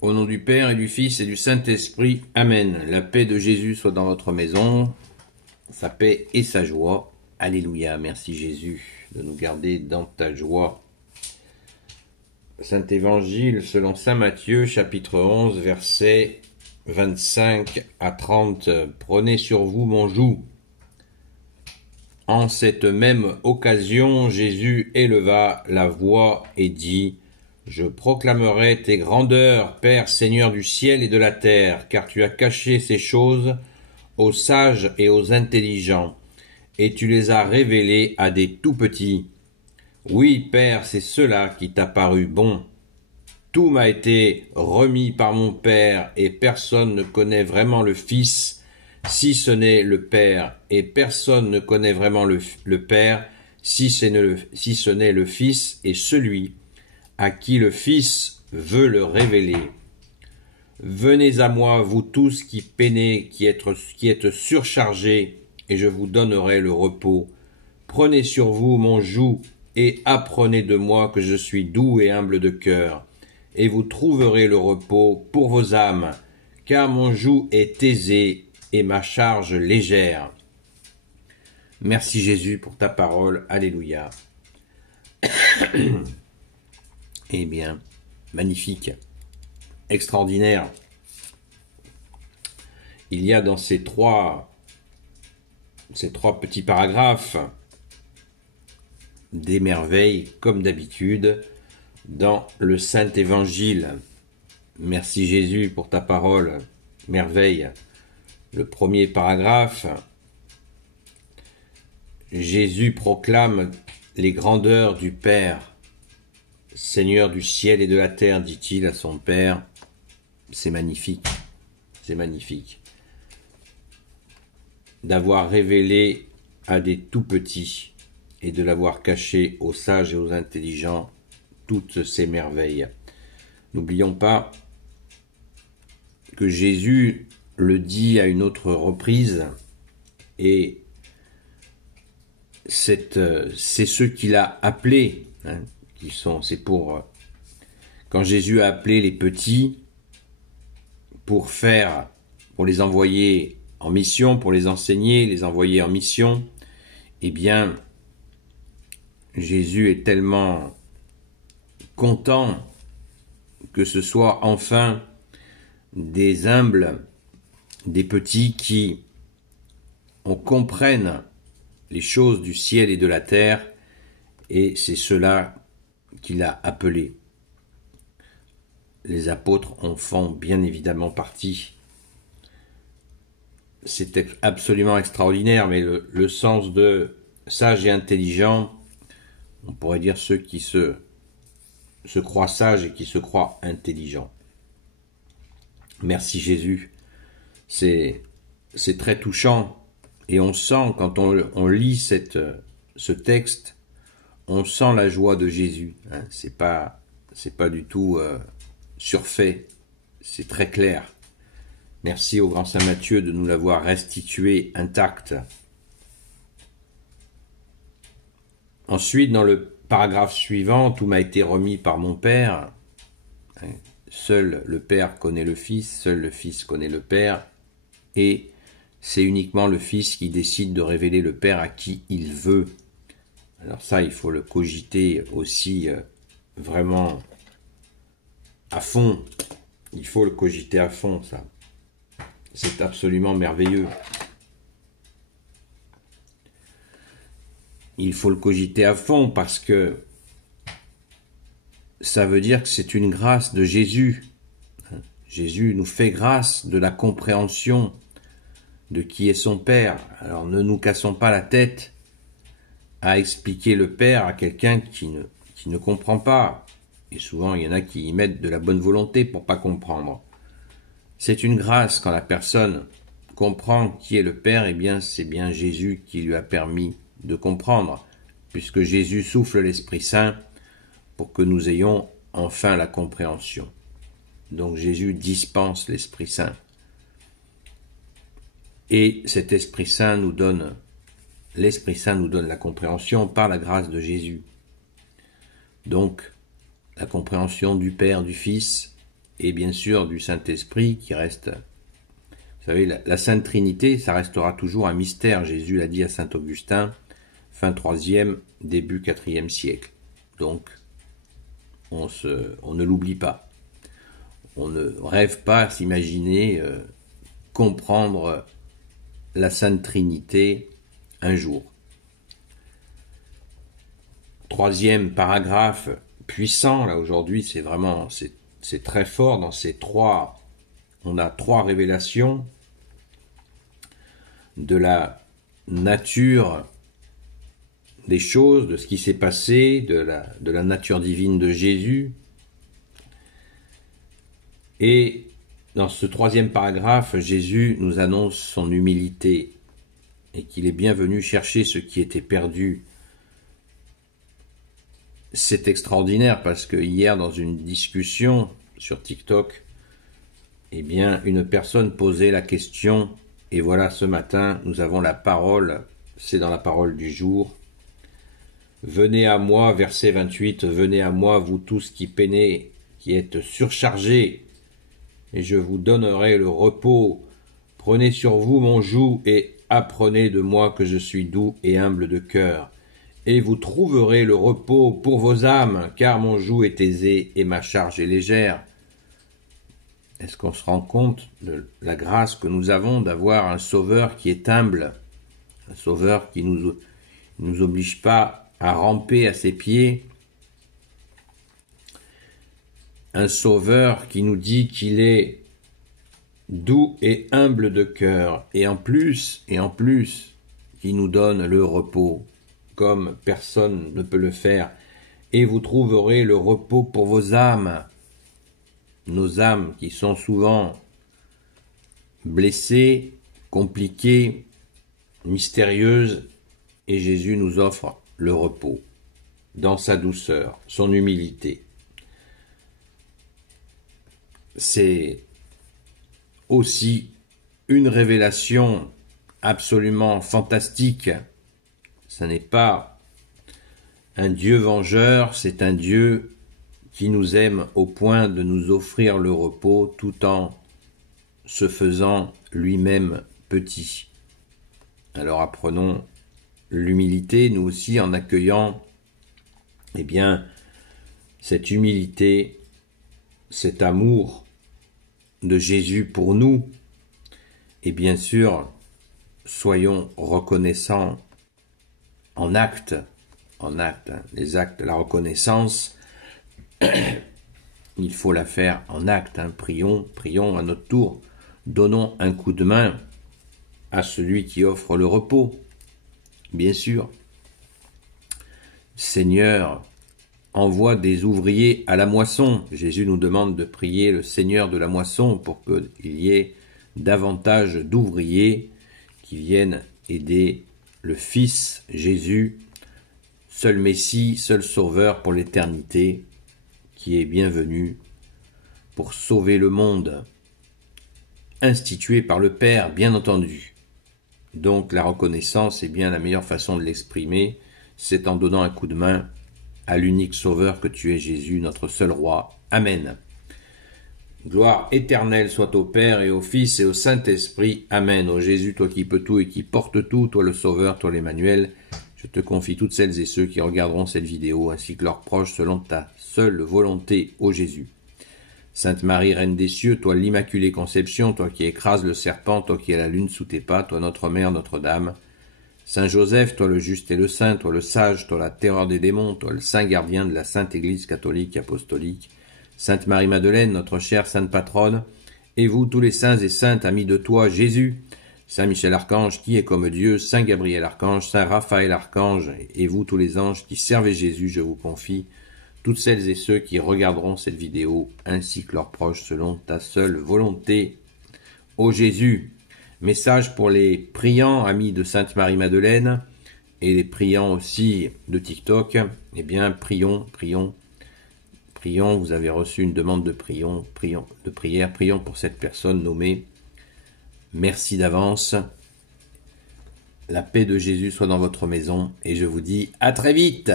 Au nom du Père et du Fils et du Saint-Esprit. Amen. La paix de Jésus soit dans votre maison, sa paix et sa joie. Alléluia. Merci Jésus de nous garder dans ta joie. Saint Évangile selon saint Matthieu, chapitre 11, versets 25 à 30. Prenez sur vous mon joug. En cette même occasion, Jésus éleva la voix et dit: Je proclamerai tes grandeurs, Père Seigneur du ciel et de la terre, car tu as caché ces choses aux sages et aux intelligents, et tu les as révélées à des tout-petits. Oui, Père, c'est cela qui t'a paru bon. Tout m'a été remis par mon Père, et personne ne connaît vraiment le Fils, si ce n'est le Père, et personne ne connaît vraiment le Père, si ce n'est le Fils, et celui à qui le Fils veut le révéler. Venez à moi, vous tous qui peinez, qui êtes surchargés, et je vous donnerai le repos. Prenez sur vous mon joug, et apprenez de moi que je suis doux et humble de cœur, et vous trouverez le repos pour vos âmes, car mon joug est aisé et ma charge légère. Merci Jésus pour ta parole. Alléluia. Eh bien, magnifique, extraordinaire. Il y a dans ces trois petits paragraphes des merveilles, comme d'habitude, dans le Saint-Évangile. Merci Jésus pour ta parole, merveille. Le premier paragraphe, Jésus proclame les grandeurs du Père. Seigneur du ciel et de la terre, dit-il à son Père. C'est magnifique, c'est magnifique. D'avoir révélé à des tout-petits et de l'avoir caché aux sages et aux intelligents toutes ces merveilles. N'oublions pas que Jésus le dit à une autre reprise, et c'est ceux qu'il a appelés, c'est pour quand Jésus a appelé les petits pour les envoyer en mission, pour les enseigner, les envoyer en mission, eh bien Jésus est tellement content que ce soit enfin des humbles, des petits qui comprennent les choses du ciel et de la terre, et c'est cela qu'il a appelé. Les apôtres en font bien évidemment partie. C'est absolument extraordinaire, mais le sens de sage et intelligent, on pourrait dire ceux qui se croient sages et qui se croient intelligents. Merci Jésus. C'est très touchant, et on sent quand on lit ce texte, on sent la joie de Jésus. C'est pas du tout surfait, c'est très clair. Merci au grand Saint Matthieu de nous l'avoir restitué intact. Ensuite, dans le paragraphe suivant, tout m'a été remis par mon Père. Seul le Père connaît le Fils, seul le Fils connaît le Père, et c'est uniquement le Fils qui décide de révéler le Père à qui il veut. Alors ça, il faut le cogiter aussi vraiment à fond. Il faut le cogiter à fond, ça. C'est absolument merveilleux. Il faut le cogiter à fond parce que ça veut dire que c'est une grâce de Jésus. Jésus nous fait grâce de la compréhension de qui est son Père. Alors ne nous cassons pas la tête à expliquer le Père à quelqu'un qui ne comprend pas. Et souvent, il y en a qui y mettent de la bonne volonté pour pas comprendre. C'est une grâce quand la personne comprend qui est le Père, eh bien c'est bien Jésus qui lui a permis de comprendre, puisque Jésus souffle l'Esprit Saint pour que nous ayons enfin la compréhension. Donc Jésus dispense l'Esprit Saint. Et cet Esprit Saint nous donne la compréhension par la grâce de Jésus. Donc, la compréhension du Père, du Fils, et bien sûr du Saint-Esprit qui reste... Vous savez, la Sainte Trinité, ça restera toujours un mystère. Jésus l'a dit à saint Augustin, fin 3e, début 4e siècle. Donc, on ne l'oublie pas. On ne rêve pas à s'imaginer comprendre la Sainte Trinité un jour. Troisième paragraphe puissant, là aujourd'hui, c'est vraiment, c'est très fort dans ces trois, on a trois révélations de la nature des choses, de ce qui s'est passé, de la nature divine de Jésus. Et dans ce troisième paragraphe, Jésus nous annonce son humilité et qu'il est bien venu chercher ce qui était perdu. C'est extraordinaire parce que hier, dans une discussion sur TikTok, eh bien, une personne posait la question, et voilà, ce matin, nous avons la parole, c'est dans la parole du jour. Venez à moi, verset 28, venez à moi, vous tous qui peinez, qui êtes surchargés, et je vous donnerai le repos. Prenez sur vous mon joug et apprenez de moi que je suis doux et humble de cœur. Et vous trouverez le repos pour vos âmes, car mon joug est aisé et ma charge est légère. Est-ce qu'on se rend compte de la grâce que nous avons d'avoir un sauveur qui est humble, un sauveur qui nous oblige pas à ramper à ses pieds, un sauveur qui nous dit qu'il est doux et humble de cœur, et en plus, qui nous donne le repos, comme personne ne peut le faire, et vous trouverez le repos pour vos âmes. Nos âmes qui sont souvent blessées, compliquées, mystérieuses, et Jésus nous offre le repos, dans sa douceur, son humilité. C'est aussi une révélation absolument fantastique. Ce n'est pas un Dieu vengeur, c'est un Dieu qui nous aime au point de nous offrir le repos tout en se faisant lui-même petit. Alors apprenons l'humilité, nous aussi, en accueillant, eh bien, cette humilité, cet amour de Jésus pour nous, et bien sûr, soyons reconnaissants en actes, les actes, la reconnaissance, il faut la faire en acte, prions à notre tour, donnons un coup de main à celui qui offre le repos, bien sûr. Seigneur, envoie des ouvriers à la moisson. Jésus nous demande de prier le Seigneur de la moisson pour qu'il y ait davantage d'ouvriers qui viennent aider le Fils Jésus, seul Messie, seul Sauveur pour l'éternité, qui est bienvenu pour sauver le monde, institué par le Père, bien entendu. Donc la reconnaissance est bien la meilleure façon de l'exprimer, c'est en donnant un coup de main à l'unique Sauveur que tu es Jésus, notre seul Roi. Amen. Gloire éternelle soit au Père et au Fils et au Saint-Esprit. Amen. Ô Jésus, toi qui peux tout et qui portes tout, toi le Sauveur, toi l'Emmanuel, je te confie toutes celles et ceux qui regarderont cette vidéo, ainsi que leurs proches, selon ta seule volonté, ô Jésus. Sainte Marie, Reine des cieux, toi l'Immaculée Conception, toi qui écrases le serpent, toi qui as la lune sous tes pas, toi notre Mère, Notre-Dame. Saint Joseph, toi le juste et le saint, toi le sage, toi la terreur des démons, toi le saint gardien de la Sainte Église catholique et apostolique. Sainte Marie-Madeleine, notre chère sainte patronne, et vous tous les saints et saintes amis de toi, Jésus, Saint Michel Archange, qui est comme Dieu, Saint Gabriel Archange, Saint Raphaël Archange, et vous tous les anges qui servez Jésus, je vous confie, toutes celles et ceux qui regarderont cette vidéo, ainsi que leurs proches, selon ta seule volonté. Ô Jésus, message pour les priants, amis de Sainte Marie-Madeleine, et les priants aussi de TikTok, eh bien, prions, vous avez reçu une demande de prière, prions pour cette personne nommée. Merci d'avance. La paix de Jésus soit dans votre maison et je vous dis à très vite.